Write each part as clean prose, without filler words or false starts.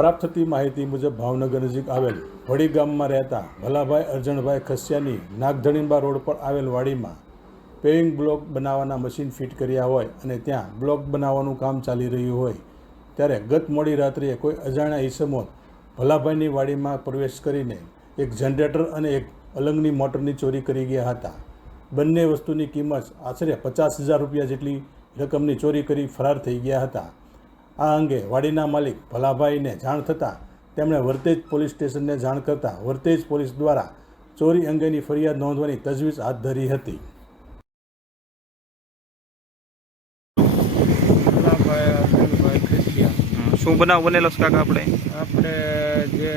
પ્રાપ્ત થતી માહિતી મુજબ ભાવનગર નજીક આવેલ વડી ગામમાં રહેતા ભલાભાઈ અરજણભાઈ ખસિયાની નાગધણીબા રોડ પર આવેલ વાડીમાં પેવિંગ બ્લોક બનાવવાના મશીન ફિટ કર્યા હોય અને ત્યાં બ્લોક બનાવવાનું કામ ચાલી રહ્યું હોય ત્યારે ગત મોડી રાત્રિએ કોઈ અજાણ્યા ઈસમો ભલાભાઈની વાડીમાં પ્રવેશ કરીને એક જનરેટર અને એક અલંગની મોટરની ચોરી કરી ગયા હતા. બંને વસ્તુની કિંમત આશરે 50,000 રૂપિયા જેટલી રકમની ચોરી કરી ફરાર થઈ ગયા હતા. આ અંગે વાડીના માલિક ભલાભાઈને જાણ થતાં તેમણે વર્તેજ પોલીસ સ્ટેશનને જાણ કરતાં વર્તેજ પોલીસ દ્વારા ચોરી અંગેની ફરિયાદ નોંધવાની તજવીજ હાથ ધરી હતી. શું બનાવ બનેલો છે કાકા? આપણે જે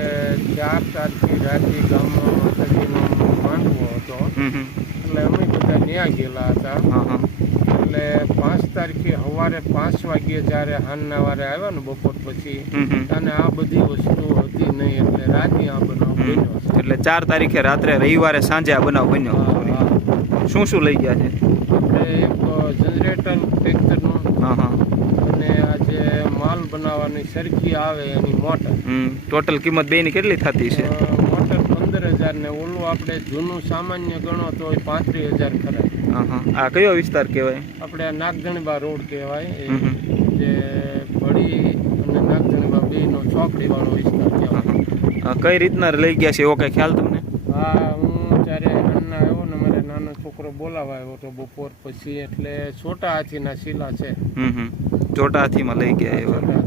4 તારીખે રાતે ગામમાં માતાજીનો માંડવો હતો એટલે અમે બધા ત્યાં ગયેલા હતા. એટલે 5 તારીખે સવારે 5 વાગ્યે જ્યારે હાનના વારે આવ્યા ને બપોર પછી અને આ બધી વસ્તુ હતી નહીં એટલે રાતે આ બનાવ બન્યો છે. એટલે 4 તારીખે રાત્રે રવિવારે સાંજે આ બનાવ બન્યો. શું શું લઈ ગયા છે? આપણે એક જનરેટર ટ્રેક્ટરનું અને આ જે માલ બનાવવાની સરખી આવે એની મોટર. ટોટલ કિંમત બેની કેટલી થતી છે? મોટર 15,000 ને ઓલું આપણે જૂનું સામાન્ય ગણો તો 35,000 ખરા. આ કયો વિસ્તાર કહેવાય? આપણે નાગધણીબા રોડ કહેવાય, જે ભડી અને નાગધણીબા બેનો ચોકડીવાળો વિસ્તાર કહેવાય. કઈ રીતના લઈ ગયા છે એવો કઈ ખ્યાલ તમને? હા, હું જ્યારે હાલના આવ્યો ને મારે નાનો છોકરો બોલાવા આવ્યો તો બપોર પછી એટલે છોટા હાથીના શીલા છે. ચોટા હાથીમાં લઈ ગયા એવા.